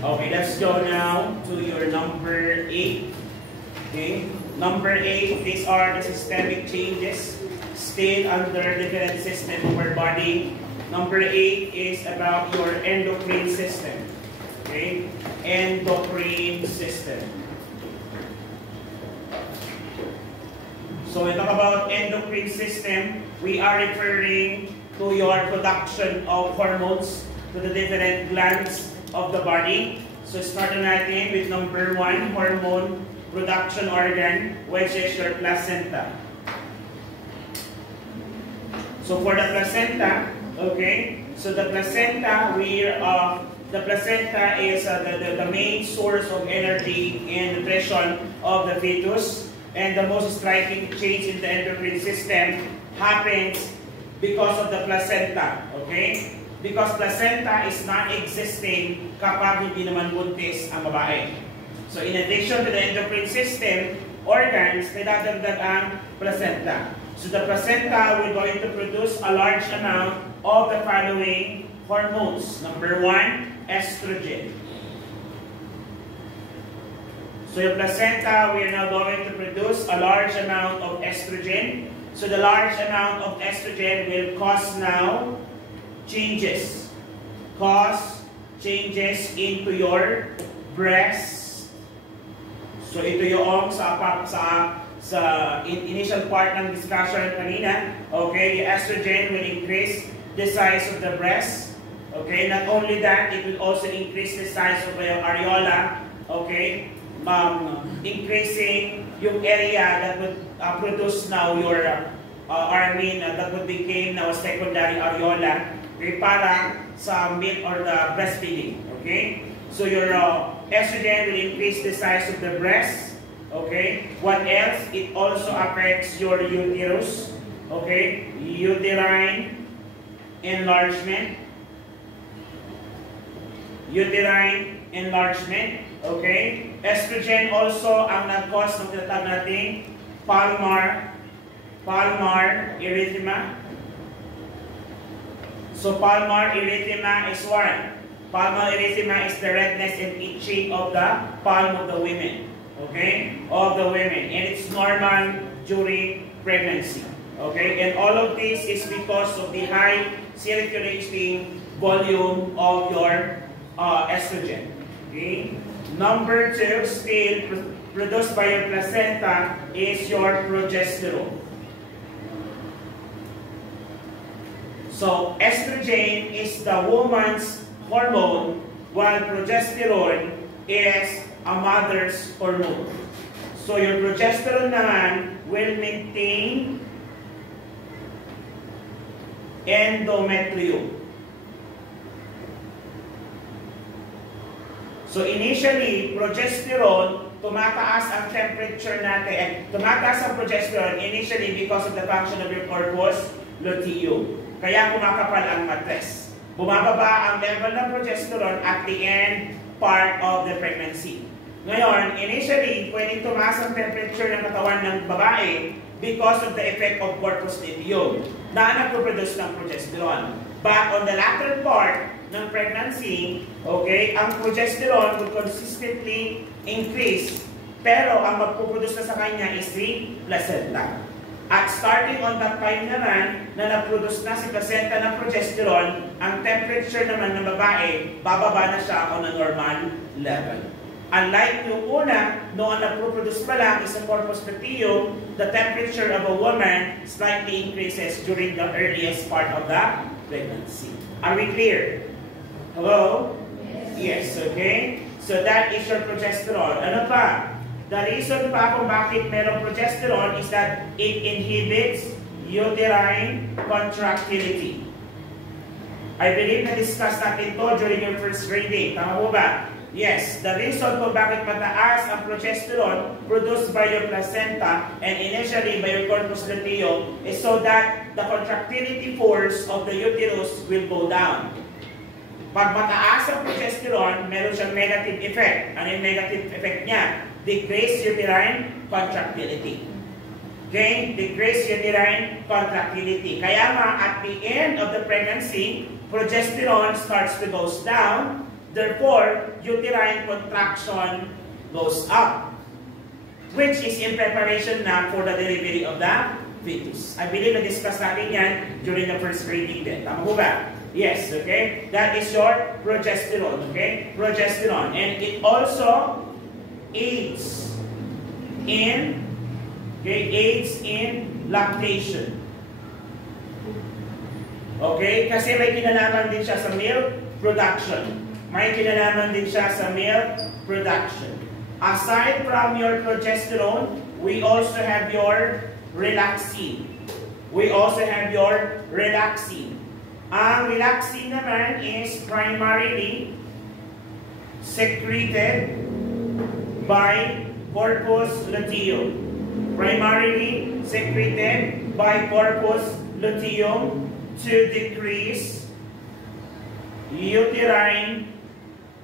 Okay, let's go now to your number 8. Okay, number 8, these are the systemic changes still under different system of our body. Number 8 is about your endocrine system. Okay, endocrine system. So when we talk about endocrine system, we are referring to your production of hormones to the different glands of the body. So starting natin with number 1, hormone production organ, which is your placenta. So for the placenta, okay, so the placenta, the placenta is the main source of energy and nutrition of the fetus, and the most striking change in the endocrine system happens because of the placenta, okay? Because placenta is not existing kapag hindi naman buntis ang babae. So in addition to the endocrine system organs, may dadagdag ang placenta. So the placenta will going to produce a large amount of the following hormones. Number 1, estrogen. So your placenta, we are now going to produce a large amount of estrogen. So the large amount of estrogen will cause now changes. Cause changes into your breast. So ito yung sa initial part ng discussion kanina. Okay, the estrogen will increase the size of the breast. Okay, not only that, it will also increase the size of your areola. Okay, increasing yung area that would produce now your that would become now secondary areola, okay, para sa milk or the breastfeeding. Okay, so your estrogen will increase the size of the breast. Okay, what else? It also affects your uterus. Okay, uterine enlargement. Uterine enlargement. Okay, estrogen also ang nag-cause ng tinatawag nating palmar erythema. So palmar erythema is what? Palmar erythema is the redness and itching of the palm of the women. Okay, of the women, and it's normal during pregnancy. Okay, and all of this is because of the high circulating volume of your estrogen. Okay. Number 2, still produced by your placenta, is your progesterone. So estrogen is the woman's hormone, while progesterone is a mother's hormone. So your progesterone naman will maintain endometrium. So initially, progesterone, tumataas ang temperature natin, tumataas ang progesterone initially because of the function of your corpus luteum. Kaya kumakapal ang matres. Bumababa ang level ng progesterone at the end part of the pregnancy. Ngayon, initially, pwedeng tumaas ang temperature ng katawan ng babae because of the effect of corpus luteum na nagpo-produce ng progesterone. But on the latter part ng pregnancy, okay, ang progesterone will consistently increase, pero ang magpuproduce na sa kanya is the placenta. At starting on that time naman, na nag-produce na si placenta ng progesterone, ang temperature naman ng babae, bababa na siya on a normal level. Unlike yung una, noong nag-produce pa lang is a corpus luteum, the temperature of a woman slightly increases during the earliest part of the pregnancy. Are we clear? Hello? Yes, okay? So that is your progesterone. Ano pa? The reason pa kung bakit merong progesterone is that it inhibits uterine contractility. I believe na-discuss natin ito during your first reading. Tama po ba? Yes, the reason kung bakit mataas ang progesterone produced by your placenta and initially by your corpus luteum is so that the contractility force of the uterus will go down. Pag mataas ang progesterone, meron siyang negative effect. Ano yung negative effect niya? Decrease uterine contractility. Okay? Decrease uterine contractility. Kaya nga, at the end of the pregnancy, progesterone starts to go down, Therefore, uterine contraction goes up, which is in preparation na for the delivery of the fetus. I believe na-discuss natin yan during the first reading din. Tama po ba? Yes, okay? That is your progesterone, okay? Progesterone. And it also aids in, lactation. Okay? Kasi may kinalaman din siya sa milk production. May kinalaman din siya sa milk production. Aside from your progesterone, we also have your relaxin. We also have your relaxin. Ang relaxin naman is primarily secreted by corpus luteum. Primarily secreted by corpus luteum to decrease uterine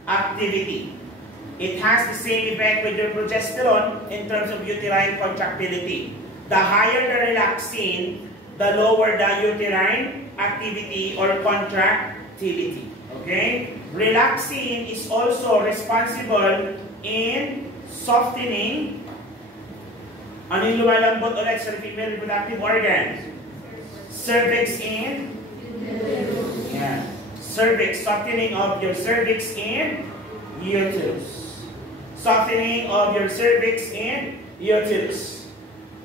activity. It has the same effect with your progesterone in terms of uterine contractility. The higher the relaxin, the lower the uterine activity or contractility. Okay? Relaxin is also responsible in softening. Ano yung lumalambot ulit sa female reproductive organs? Cervix and cervix, softening of your cervix and uterus. Softening of your cervix and uterus.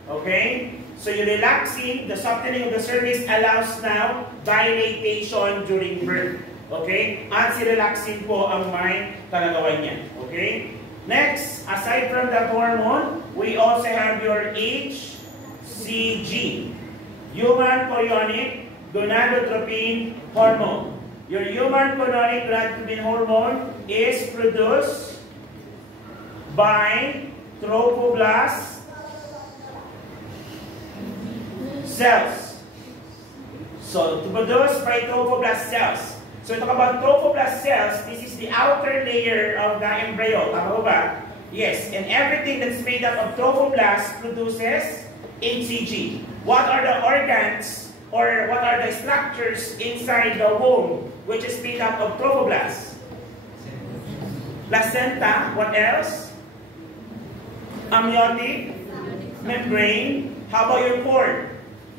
Okay? So yung relaxing, the softening of the cervix allows now dilatation during birth. Okay? At si relaxing po ang may kalagawan niya. Okay? Next, aside from the hormone, we also have your HCG. Human chorionic gonadotropin hormone. Your human chorionic gonadotropin hormone is produced by trophoblast cells. So, to produce by trophoblast cells. So, talk about trophoblast cells. This is the outer layer of the embryo. Tama ba? Yes. And everything that's made up of trophoblast produces HCG. What are the organs or what are the structures inside the womb which is made up of trophoblast? Placenta. What else? Amniotic membrane. How about your cord?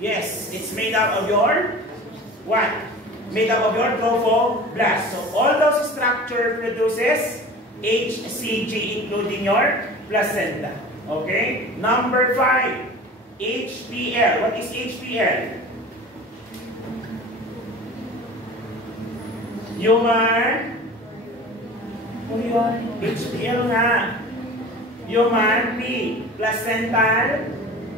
Yes, it's made up of your what? Made up of your trophoblast. So all those structure produces HCG, including your placenta. Okay? Number 5, HPL. What is HPL? Human. HPL nga. Human P. Placental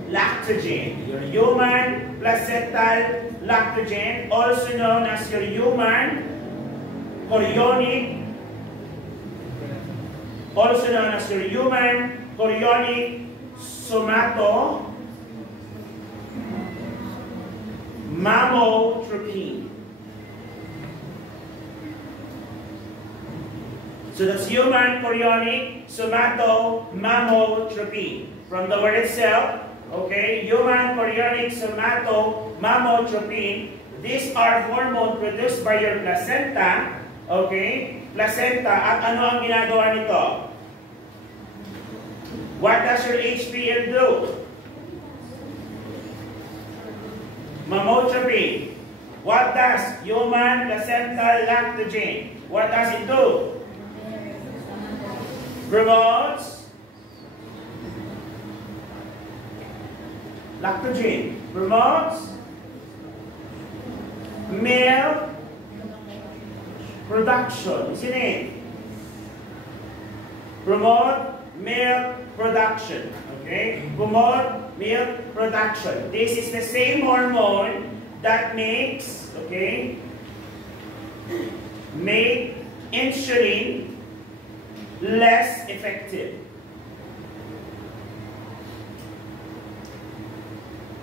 lactogen. Your human placental lactogen, also known as your human chorionic, somatotropin. So that's human chorionic somatotropin. From the word itself, okay, human chorionic somatotropin. These are hormones produced by your placenta. Okay, placenta. At ano ang ginagawa nito? What does your HPL do? Mammotropin. What does human placental lactogen? What does it do? Promotes lactogen. Promotes milk production. Isn't it? Promote milk production. Okay? Promote milk production. This is the same hormone that makes, okay, make insulin less effective.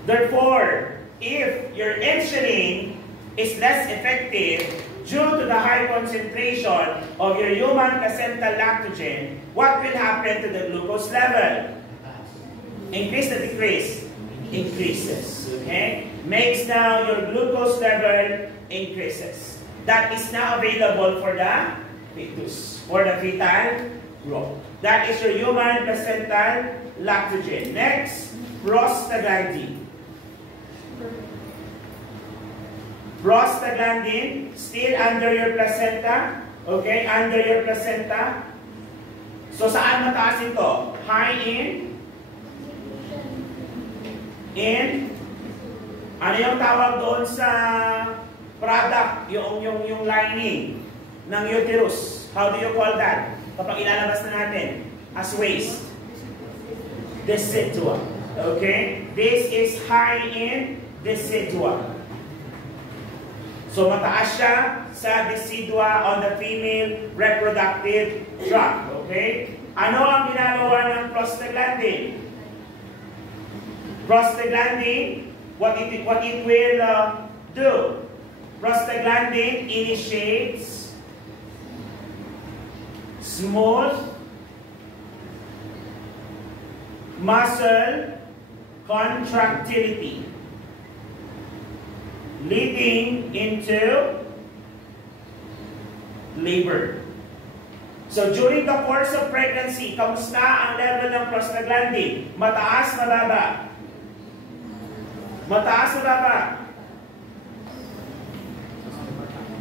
Therefore, if your insulin is less effective due to the high concentration of your human placental lactogen, what will happen to the glucose level? Increase or decrease? Increases. Okay? Makes now your glucose level increases. That is now available for the fetus for the fetal growth. That is your human placental lactogen. Next, prostaglandin. Prostaglandin, still under your placenta. Okay, under your placenta. So, saan mataas ito? High in, ano yung tawag doon sa product, yung lining ng uterus? How do you call that? Kapag ilalabas na natin as waste. Decidua. Okay? This is high in decidua. So, mataas siya sa decidua on the female reproductive tract. Okay? Ano ang ginagawa ng prostaglandin? Prostaglandin, what it will do? Prostaglandin initiates smooth muscle contractility, leading into labor. So during the course of pregnancy, kamusta ang level ng prostaglandin? Mataas, mababa? Mataas, mababa?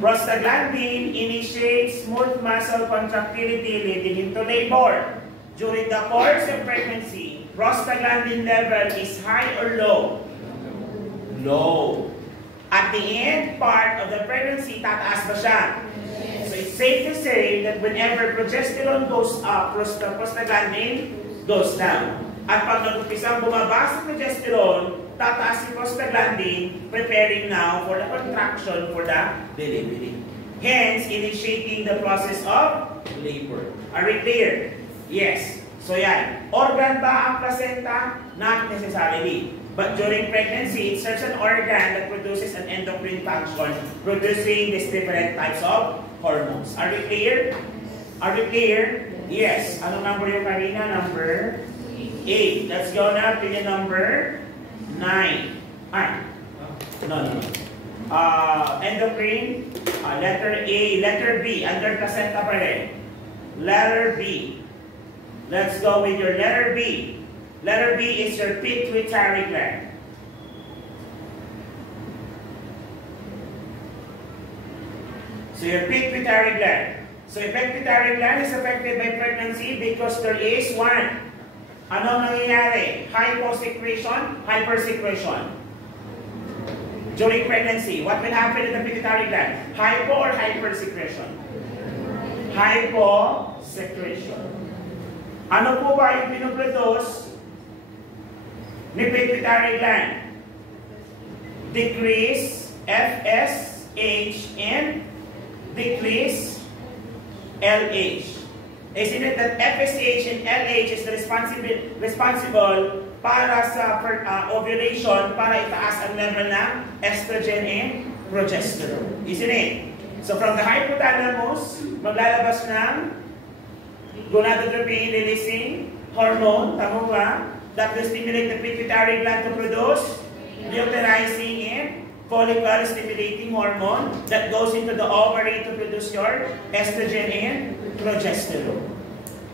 Prostaglandin initiates smooth muscle contractility leading into labor. During the course of pregnancy, prostaglandin level is high or low? Low. At the end part of the pregnancy, tataas ba siya? So it's safe to say that whenever progesterone goes up, prostaglandin goes down. At pag nag-umpisang bumaba sa progesterone, tataas si prostaglandin, preparing now for the contraction for the delivery. Hence, initiating the process of labor. Are we clear? Yes. So yan. Organ ba ang placenta? Not necessarily. But during pregnancy, it serves an organ that produces an endocrine function, producing these different types of hormones. Are we clear? Are we clear? Yes. Anong number yung kanina? Number 8. Let's go now to the number 9. No. Endocrine. Letter A. Letter B. Under placenta pa rin. Letter B. Let's go with your letter B. Letter B is your pituitary gland. So your pituitary gland. So your pituitary gland is affected by pregnancy because there is one. Ano nangyayari? Hyposecretion, hypersecretion. During pregnancy, what will happen in the pituitary gland? Hypo or hypersecretion? Hyposecretion. Ano po ba yung pinoproduce ni pituitary gland? Decrease FSH and decrease LH. Isn't it that FSH and LH is the responsible para sa ovulation, para itaas ang level ng estrogen and progesterone? Isn't it? So from the hypothalamus, maglalabas ng gonadotropin releasing hormone, tama ba? That will stimulate the pituitary gland to produce luteinizing and follicle stimulating hormone that goes into the ovary to produce your estrogen and progesterone,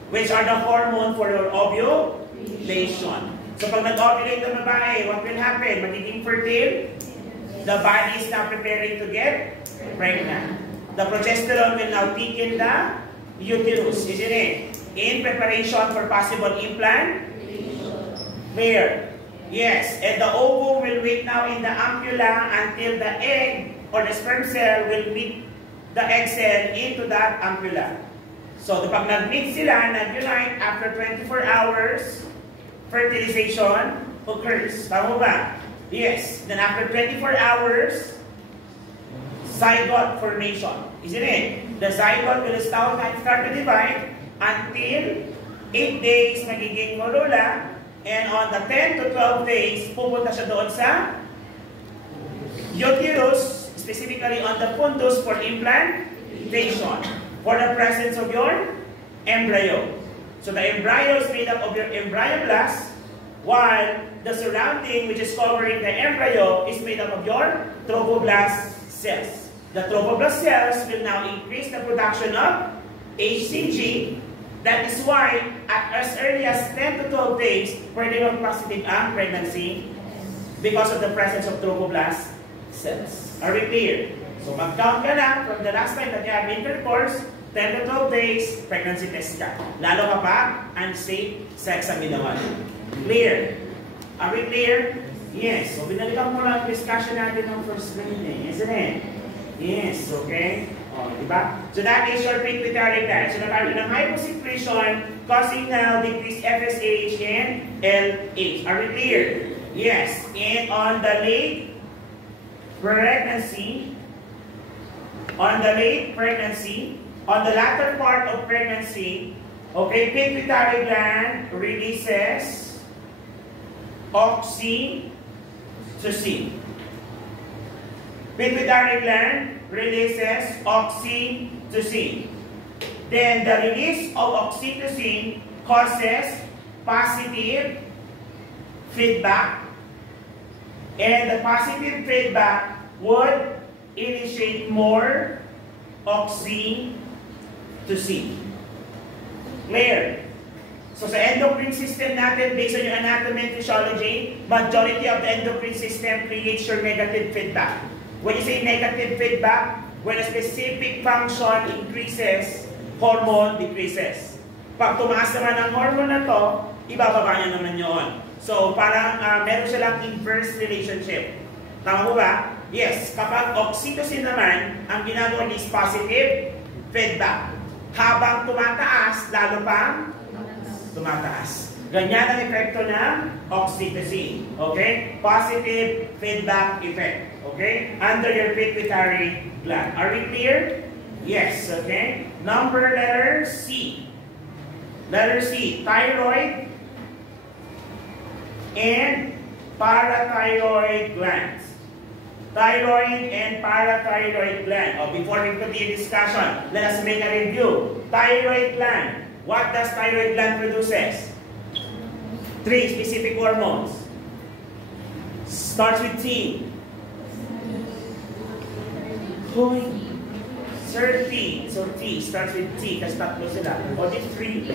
which are the hormone for your ovulation. So pag nag-ovulate ang babae, what will happen? Magiging fertile. The body is now preparing to get pregnant. The progesterone will now thicken the uterus, isn't it? In preparation for possible implant. Where? Yes, and the ovum will wait now in the ampulla until the egg or the sperm cell will meet the egg cell into that ampulla. So, pag nag-meet sila, nag-unite, after 24 hours, fertilization occurs. Tama ba? Yes. Then after 24 hours, zygote formation. Isn't it? The zygote will start to divide until 8 days magiging morula. And on the 10 to 12 days, pupunta siya doon sa uterus, specifically on the fundus for implantation, for the presence of your embryo. So the embryo is made up of your embryoblast, while the surrounding, which is covering the embryo, is made up of your trophoblast cells. The trophoblast cells will now increase the production of HCG. That is why, at as early as 10 to 12 days, pwede yung positive ang pregnancy because of the presence of trophoblast cells. Are we clear? So mag-count ka na from the last time that you have intercourse, 10 to 12 days, pregnancy test ka. Lalo ka pa, unsafe sex ang ginawa. Clear? Are we clear? Yes. So binalikan mo lang ang discussion natin ng first grade eh, isn't it? Yes, okay? Oh, diba? So that is your pituitary gland. So nagkaroon ng hyposecretion causing now decreased FSH and LH. Are we clear? Yes. And on the late pregnancy, on the latter part of pregnancy, okay, pituitary gland releases oxytocin. Pituitary gland releases oxytocin. Then the release of oxytocin causes positive feedback, and the positive feedback would initiate more oxytocin. Clear? So sa endocrine system natin, based on your anatomy and physiology, majority of the endocrine system creates your negative feedback. When you say negative feedback, when a specific function increases, hormone decreases. Pag tumaas naman ang hormone na to, ibababa niya naman yun. So parang meron silang inverse relationship. Tama po ba? Yes, kapag oxytocin naman, ang ginagawa niya is positive feedback. Habang tumataas, lalo pang tumataas. Ganyan ang epekto ng oxytocin. Okay? Positive feedback effect. Okay? Under your pituitary gland. Are we clear? Yes. Okay? Letter C. Letter C. Thyroid and parathyroid glands. Thyroid and parathyroid gland. Oh, before we continue discussion, let us make a review. Thyroid gland. What does thyroid gland produces? 3 specific hormones. Starts with T. Sir, T. So T starts with T. Kasi tatlo sila. O, T3.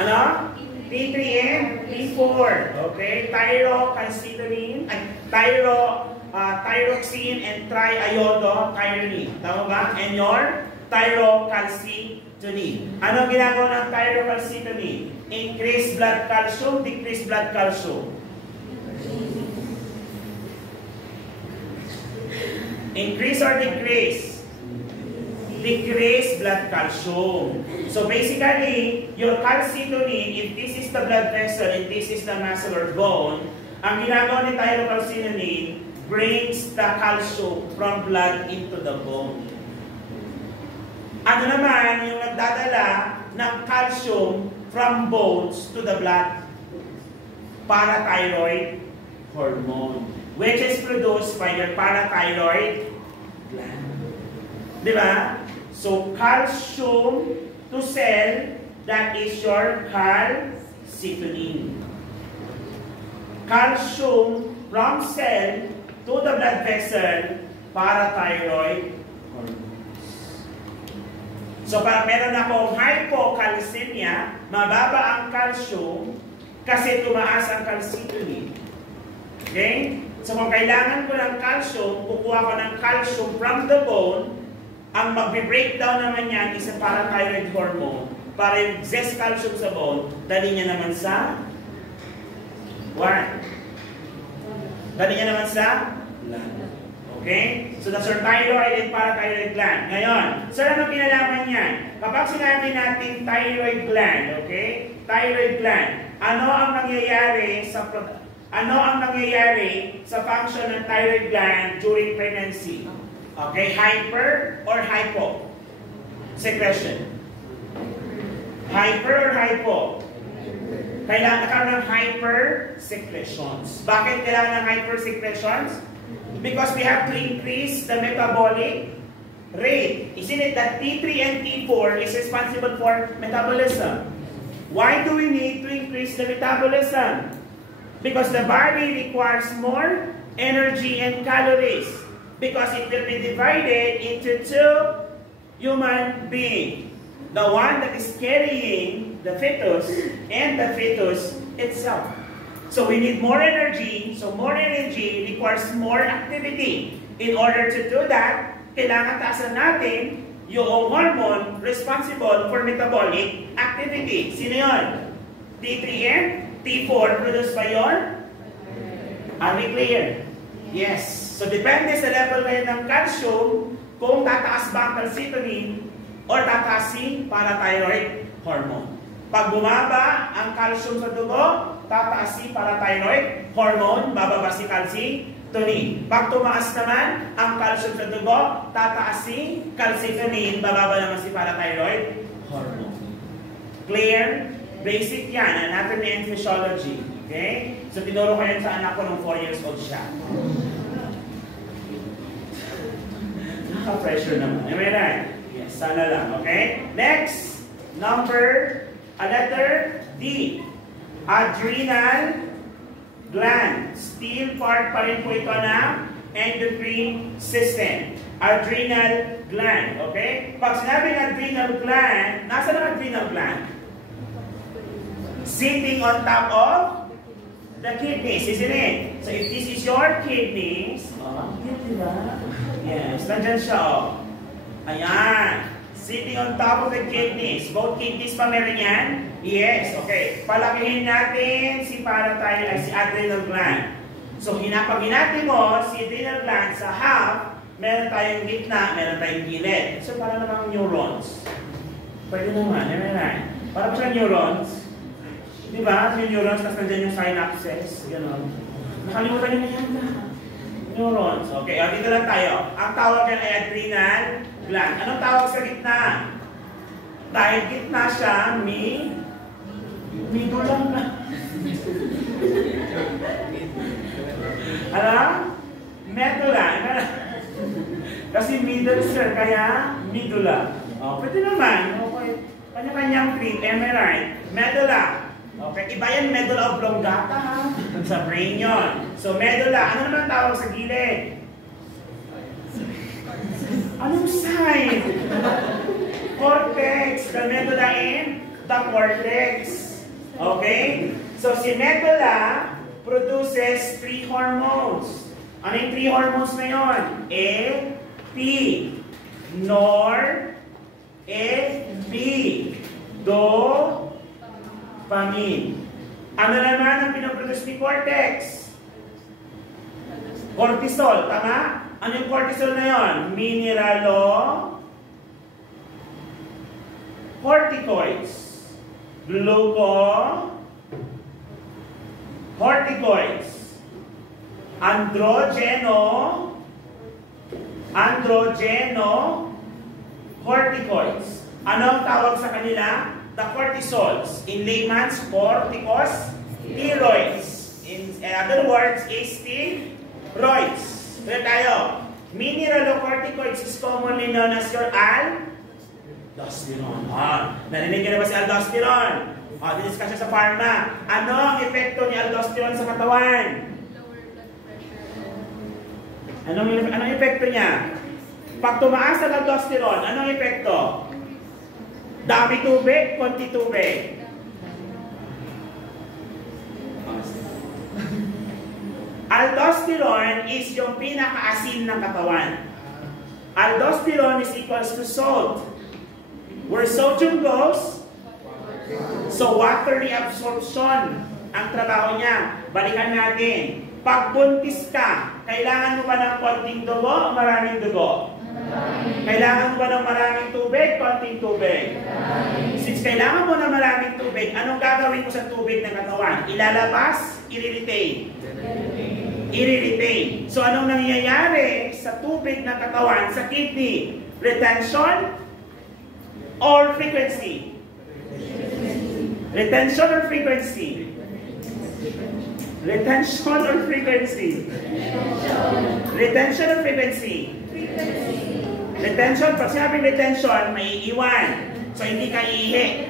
Ano? T3 and T4. Okay? Thyrocalcitonin. Thyroxine and triiodothyronine. Tama ba? And your thyrocalcitonin. Ano ginagawa ng thyrocalcitonin? Increase blood calcium, decrease blood calcium. Increase or decrease? Decrease blood calcium. So basically, your calcitonin, if this is the blood vessel and this is the muscle or bone, ang ginagawa ni thyrocalcitonin brings the calcium from blood into the bone. Ano naman yung nagdadala ng calcium from bones to the blood? Parathyroid hormone, which is produced by your parathyroid gland. Di ba? So, calcium to cell, that is your calcitonin. Calcium from cell to the blood vessel, parathyroid hormone. So, pag meron akong hypocalcemia, mababa ang calcium kasi tumaas ang calcitonin. Okay? So, kung kailangan ko ng calcium, kukuha ko ng calcium from the bone, ang mag-breakdown naman yan is a parathyroid hormone para yung excess calcium sa bone, dali niya naman sa what? Dali niya naman sa blood. Okay? So that's your thyroid and parathyroid gland. Ngayon, so ano kinalaman yan? Kapag sinabi natin thyroid gland, okay? Thyroid gland, ano ang nangyayari sa function ng thyroid gland during pregnancy? Okay, hyper or hypo? Secretion. Hyper or hypo? Kailangan nakaroon ng hyper secretions. Bakit kailangan ng hyper secretions? Because we have to increase the metabolic rate. Isn't it that T3 and T4 is responsible for metabolism? Why do we need to increase the metabolism? Because the body requires more energy and calories. Because it will be divided into two human being. The one that is carrying the fetus and the fetus itself. So we need more energy. So more energy requires more activity. In order to do that, kailangan taasan natin yung hormone responsible for metabolic activity. Sino yun? T3 and T4 produced by your? Are we clear? Yes. So depende sa level ngayon ng calcium, kung tataas ba ang calcitonin or tataas si parathyroid hormone. Pag bumaba ang calcium sa dugo, tataas si parathyroid hormone, bababa si calcitonin. Pag tumaas naman ang calcium sa dugo, tataas si calcitonin, bababa naman si parathyroid hormone. Clear? Basic yan, anatomy and physiology. Okay? So tinuro ko yan sa anak ko nung 4 years old siya. Naka-pressure naman. Am I right? Yes, sana lang. Okay? Next, letter D. Adrenal gland. Still part pa rin po ito ng endocrine system. Adrenal gland. Okay? Pag sinabing adrenal gland, nasa ang adrenal gland? Sitting on top of the kidneys, isn't it? So if this is your kidneys, yes, nandyan siya, oh. Ayan. Sitting on top of the kidneys. Both kidneys pa meron yan? Yes, okay. Palakihin natin si adrenal gland. So, pag hinati mo si adrenal gland sa half, meron tayong gitna, meron tayong gilid. So, para namang neurons. Pwede naman, right? Para pa siya neurons. Diba? Yung neurons, tapos nandyan yung synapses. Ganon. Nakalimutan nyo na yan na. Neurons. Okay, dito lang tayo. Ang tawag yan ay adrenal gland. Anong tawag sa gitna? Dahil gitna siya, medulla na. Ano? Medulla. Kasi middle, sir, kaya medulla. Oh, pwede naman. Okay. Kanya-kanyang cream. Am I right? Medulla. Okay, iba yan medulla oblongata ha. Sa brain yun. So medulla, ano naman tawag sa gilid? Anong side? Cortex. The medulla in the cortex. Okay? So si medulla produces 3 hormones. Ano yung 3 hormones na yun? A, P. Nor, A, P. Dopamine. Ano naman ang pinaproduce ni cortex? Cortisol, tama? Ano yung cortisol na yun? Mineralocorticoids. Glucocorticoids. Androgenocorticoids. Ano ang tawag sa kanila? The cortisols. In layman's, corticosteroids. In other words, steroids. Tuloy tayo. Mineralocorticoids is commonly known as your aldosterone. Narinig ka na ba si aldosterone? Diniscuss siya sa pharma. Ano ang epekto ni aldosterone sa katawan? Anong epekto niya? Pag tumaas ang aldosterone, anong epekto? Dami tubig, konti tubig. Aldosterone is yung pinakaasin ng katawan. Aldosterone is equals to salt. Where sodium goes, so water reabsorption ang trabaho niya. Balikan natin. Pag buntis ka, kailangan mo ba ng konting dugo o maraming dugo? Kailangan mo ba ng maraming tubig, konting tubig? Since kailangan mo ng maraming tubig, anong gagawin mo sa tubig ng katawan? Ilalabas, i-retain. I-retain. So anong nangyayari sa tubig ng katawan, sa kidney? Retention or frequency? Retention or frequency? Retention or frequency? Retention or frequency? Retention, pag sinabing retention, may iiwan. So, hindi ka iihi.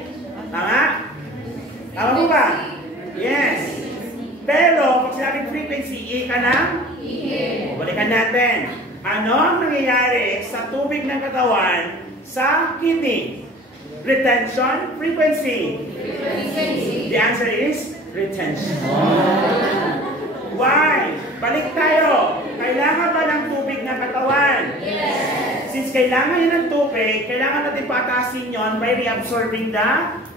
Tama? Tama mo ba? Yes. Pero, pag sinabing frequency, iihi ka na? Iihi. Balikan natin. Ano ang nangyayari sa tubig ng katawan sa kidney? Retention, frequency? The answer is retention. Why? Balik tayo. Kailangan ba ng tubig ng katawan? Yes. Since kailangan yun ng tubig, kailangan natin pataasin yun by reabsorbing the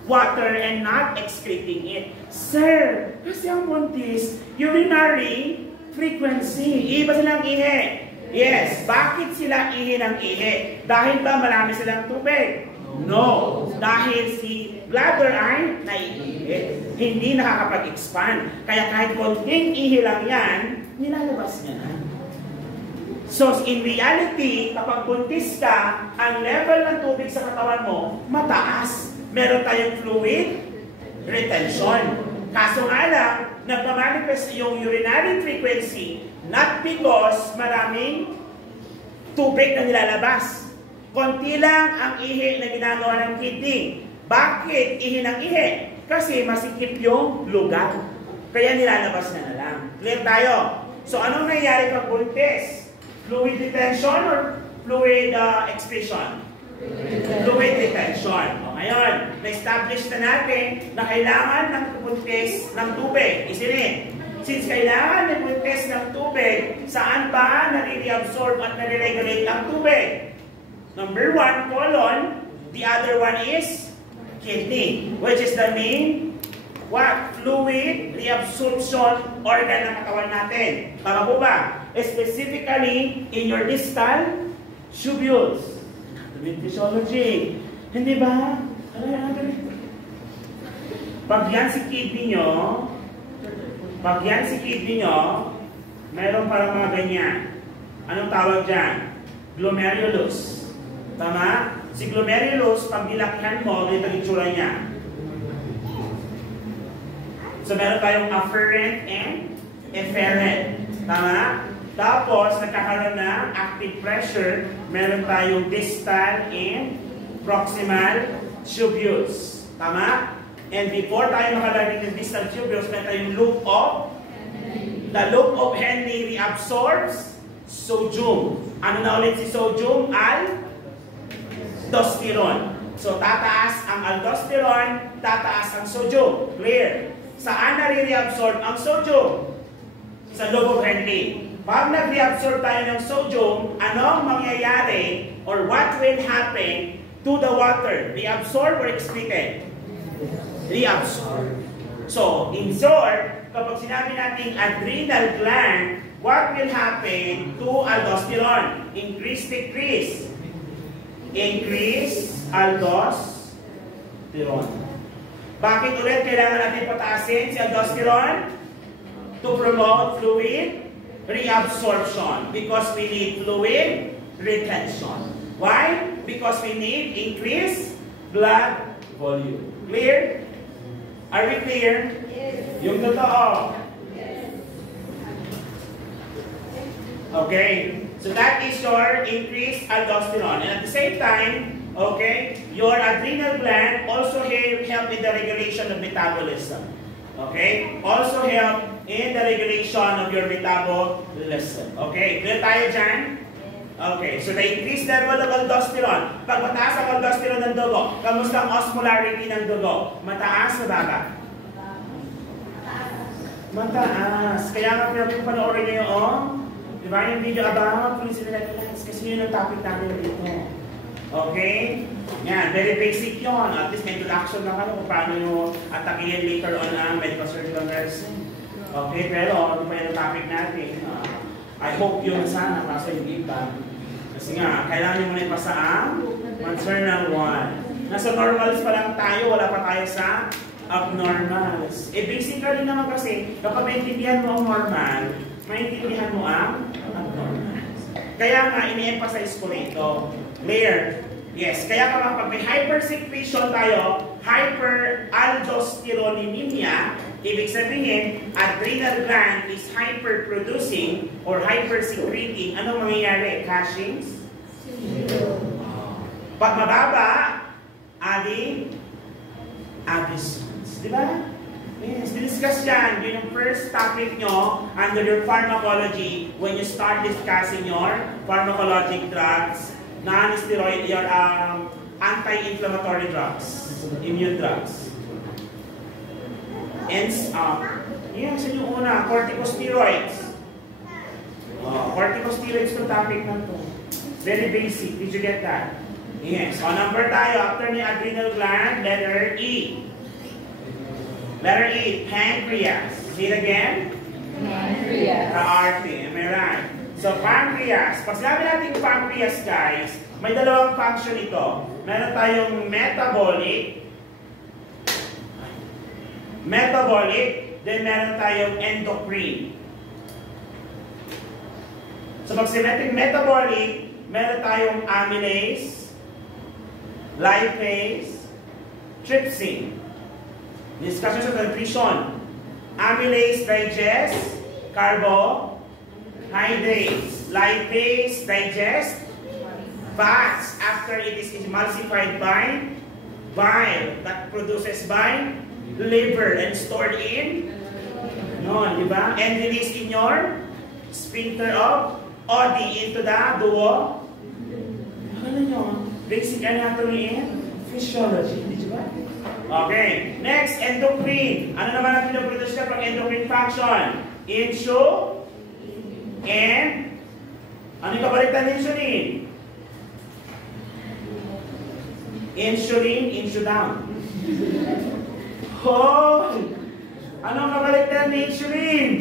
water and not excreting it. Sir, kasi ang buntis, urinary frequency. Iba silang ihi. Yes. Bakit sila ihi ng ihi? Dahil ba marami silang tubig? No. Dahil si bladder ay naiihi. Hindi nakakapag-expand. Kaya kahit konting ihi lang yan, nilalabas niya na. So, in reality, kapag buntis ka, ang level ng tubig sa katawan mo, mataas. Meron tayong fluid retention. Kaso nga lang, nagmamanifest yung urinary frequency not because maraming tubig na nilalabas. Konti lang ang ihi na ginagawa ng kidney. Bakit ihi ng ihi? Kasi masikip yung lugar. Kaya nilalabas na lang. Clear tayo? So, anong nangyayari pag buntis? Fluid retention or fluid excretion? Fluid retention. O ngayon, na-establish na natin na kailangan ng buntis ng tubig. Isinin. Since kailangan ng buntis ng tubig, saan ba nare-reabsorb at nare-regulate ang tubig? Number 1, colon. The other one is kidney, which is the main fluid reabsorption organ ng katawan natin. Tama po ba? Specifically in your distal tubules. Anatomy physiology. Hindi ba? Pag yan si kidney nyo, mayroon parang mga ganyan. Anong tawag dyan? Glomerulus. Tama? Si glomerulus, pag nilakihan mo, ganito ang itsura niya. So, meron tayong afferent and efferent. Tama? Tapos, nagkakaroon ng active pressure, meron tayong distal and proximal tubules. Tama? And before tayo makalagay ng distal tubules, meron tayong loop of the loop of Henle reabsorbs sodium. Ano na ulit si sodium? Aldosterone. So, tataas ang aldosterone, tataas ang sodium. Clear? Saan nare-reabsorb ang sodium? Sa loop of Henle. Pag nag-reabsorb tayo ng sodium, anong mangyayari or what will happen to the water? Reabsorb or excreted? Reabsorb. So, in short, kapag sinabi natin adrenal gland, what will happen to aldosterone? Increase, decrease? Increase aldosterone. Bakit ulit kailangan natin pataasin si aldosterone? To promote fluid reabsorption. Because we need fluid retention. Why? Because we need increased blood volume. Clear? Are we clear? Yes. Yung totoo. Yes. Okay. So that is your increased aldosterone. And at the same time, okay, your adrenal gland also help in the regulation of metabolism. Okay? Also help in the regulation of your metabolism. Okay? Clear tayo dyan? Okay. So the increased level of aldosterone. Pag mataas ang aldosterone ng dugo, kamusta ang osmolarity ng dugo? Mataas o baba? Mataas. Kaya nga pinag-panoorin nyo yung diba yung video about fluid electrolytes? Kasi yun ang topic natin dito. Okay? Yan, very basic yun. At least may introduction lang kami kung paano yung atakihin later on ang medical surgical medicine. Okay, pero ano pa yung topic natin? I hope yun sana kasi yung iba. Kasi nga, kailangan nyo muna ipasa ang maternal 1. Nasa normals pa lang tayo, wala pa tayo sa abnormals. Basically naman kasi, kapag maintindihan mo ang normal, maintindihan mo ang abnormals. Kaya nga, ini-emphasize ko rito. Clear? Yes. Kaya kapag may hypersecretion tayo, hyperaldosteronemia, ibig sabihin, adrenal gland is hyperproducing or hypersecreting. Anong mangyayari? Cushing's? Pag mababa, adding Addison's. Di ba? Yes, discuss yan. Yun yung first topic nyo under your pharmacology when you start discussing your pharmacologic drugs Non-steroid, your anti-inflammatory drugs, immune drugs. Ends up. Yan, sa yung una, corticosteroids. Corticosteroids yung topic na to. Very basic. Did you get that? Yes. So, number tayo. After ni adrenal gland, letter E. Letter E, pancreas. Say it again. Pancreas. RT. Am I right? So, pancreas. Pag sinabi natin pancreas, guys, may dalawang function ito. Meron tayong metabolic, then meron tayong endocrine. So pag sinabing metabolic, meron tayong amylase, lipase, trypsin. Discussion sa nutrition. Amylase digests carbohydrates. Lipase digests fats after it is emulsified by bile that produces by liver and stored in di ba? And released in your sphincter of Oddi into the duo. Ano nyo? Basic anatomy and physiology. Di ba? Okay. Next, endocrine. Ano naman ang pinaproduce niya pag endocrine function? Insulin and ano yung kabalitan ng insulin? Insulin, insudown. Hoy! Anong kabalitan ng insulin?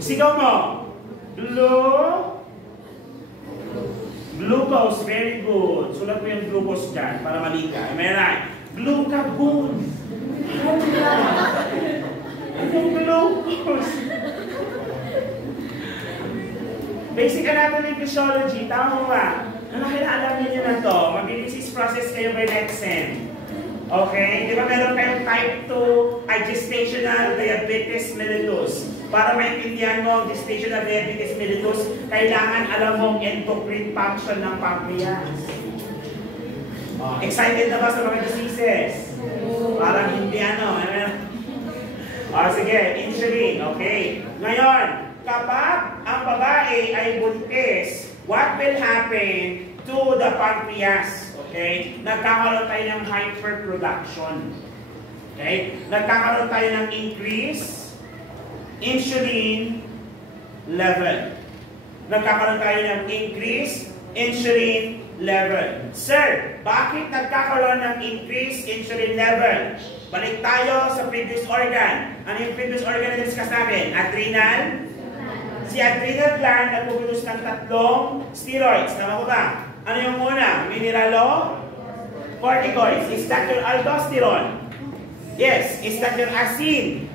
Sigaw mo. Glucose. Very good. Sulat mo yung glucose dyan para malika. Am I right? Glucagon. Anong glucose? Basic anatomy physiology. Tama ba? Ano kailangan niyo na to? Mag-disease process kayo by next sem. Okay? Di ba meron kayong type 2 gestational diabetes mellitus? Para maintindihan mo ang gestational diabetes mellitus, kailangan alam mo ang endocrine function ng pancreas. Excited na ba sa mga diseases? Parang hindi sige, insulin. Okay. Ngayon, kapag ang babae ay buntis, what will happen to the pancreas? Okay? Nagkakaroon tayo ng hyperproduction. Okay? Nagkakaroon tayo ng increase insulin level. Nagkakaroon tayo ng increase insulin level. Sir, bakit nagkakaroon ng increase insulin level? Balik tayo sa previous organ. Ano yung previous organ na discuss namin? Adrenal. Si adrenal gland nagpuproduce ng tatlong steroids. Tama ko ba? Ano yung una? Mineralocorticoids. Is that your aldosterone? Yes. Is that your acid?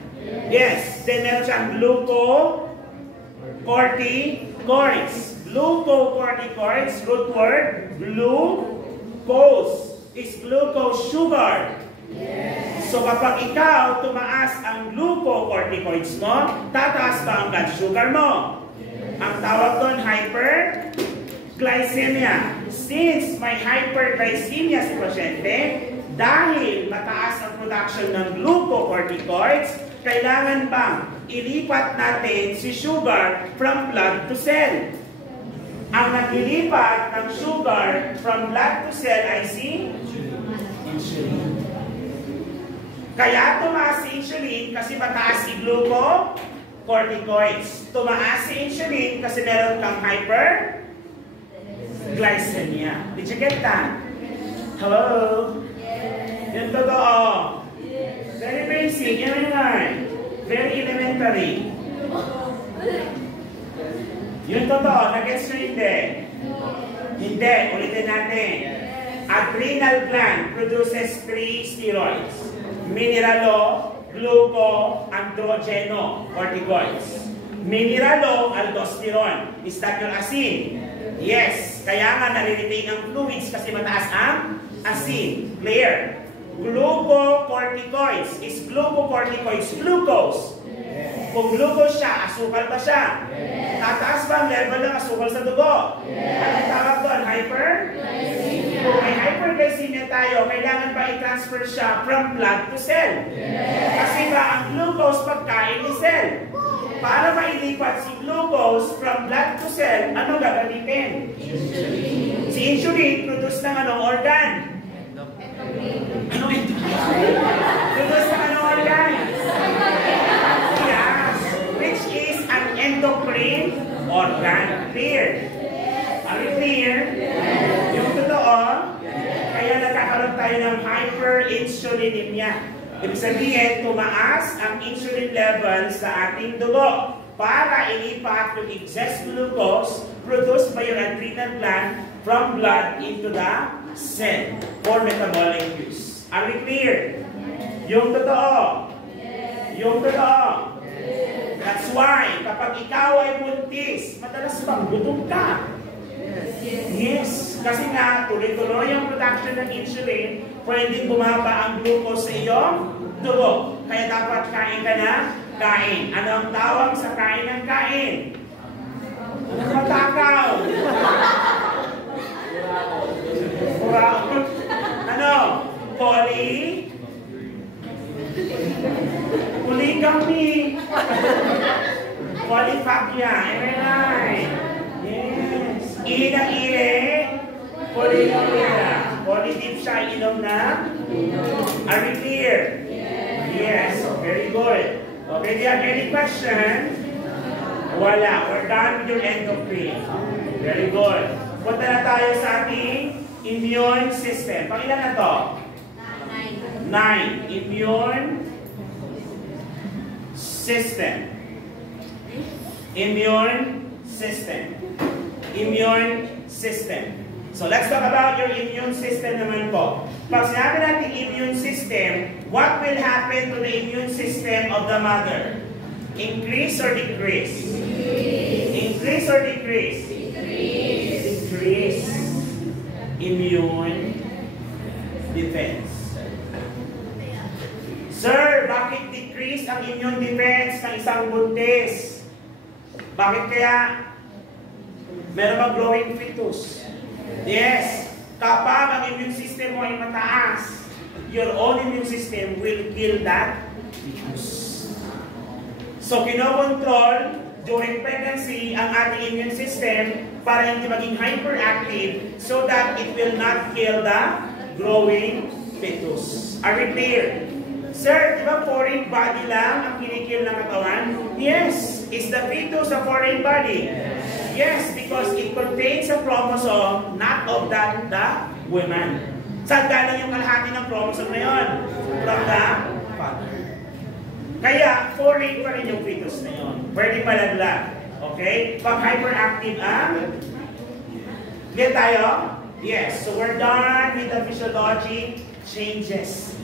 Yes. Then meron siyang glucocorticoids. Glucocorticoids, root word, glucose. Is glucose sugar? Yes. So kapag ikaw tumaas ang glucocorticoids mo, tataas pa ang blood sugar mo. Yes. Ang tawag doon hyperglycemia. Since may hyperglycemia si pasyente, dahil mataas ang production ng glucocorticoids, kailangan bang ilipat natin si sugar from blood to cell? Ang naglilipat ng sugar from blood to cell ay si insulin. Kaya tumaas si insulin kasi mataas si glucocorticoids. Tumaas si insulin kasi meron kang hyperglycemia. Did you get that? Hello? Yan totoo. Very basic. Yan ay very elementary. Yun totoo. Nag-gets nyo hindi? Hindi. Ulitin natin. Adrenal gland produces 3 steroids. Mineralo, gluco, androgeno, corticoids. Mineralo, aldosterone. Is that your acid? Yes. Kaya nga nare-retain ang fluids kasi mataas ang acid. Clear? Glucocorticoids. Is glucocorticoids glucose? Yes. Kung glucose siya, asukal ba siya? Yes. Tataas ba ang level ng asukal sa dugo? Yes. Anong tawag doon? Kung may hyperglycemia tayo, kailangan ba i-transfer siya from blood to cell? Yes. Kasi ba ang glucose pagkain ni cell? Para mailipat si glucose from blood to cell, ano gagamitin? Insulin. Si insulin, produce ng anong organ? Ano ito? Produce ng anong organ? Yes. Which is an endocrine organ. Clear? Are we clear? Yung totoo, kaya nagkakaroon tayo ng hyperinsulinemia. Ibig sabihin, tumaas ang insulin level sa ating dugo para ilipat yung excess glucose produced by your adrenal gland from blood into the cell for metabolic use. Are we clear? Yung totoo. Yung totoo. That's why, kapag ikaw ay buntis, madalas bang gutom ka? Yes. Kasi nga, tuloy-tuloy yung production ng insulin, pwedeng bumaba ang glucose sa iyong dugo. Kaya dapat kain ka na, kain. Ano ang tawag sa kain ng kain? Matakaw. Ano? Polygamy. Polyphagia. Am I right? Yes. Ile. Polygamia. Polytip siya inom na? Are we clear? Yes. Very good. Okay, do you have any question? Wala. We're done with your endocrine. Very good. Punta na tayo sa ating immune system. Pangilan na to? 9. Immune system. Immune system. Immune system. So let's talk about your immune system naman po. Pag sinabi natin immune system, what will happen to the immune system of the mother? Increase or decrease? Increase or decrease? Decrease. Immune defense. Sir, bakit decrease ang immune defense ng isang buntis? Bakit kaya meron bang growing fetus? Yes. Kapag ang immune system mo ay mataas, your own immune system will kill that fetus. So, kinokontrol during pregnancy ang ating immune system para hindi maging hyperactive so that it will not kill the growing fetus. Are we clear? Sir, di ba foreign body lang ang kinikill ng katawan? Yes. Is the fetus a foreign body? Yes, because it contains a chromosome not of that the woman. Saan galing yung kalahati ng chromosome na yun? From the father. Kaya, foreign pa rin yung fetus na yun. Pwede malaglag. Okay? Pag hyperactive ang... Get tayo? Yes. So we're done with the physiology changes.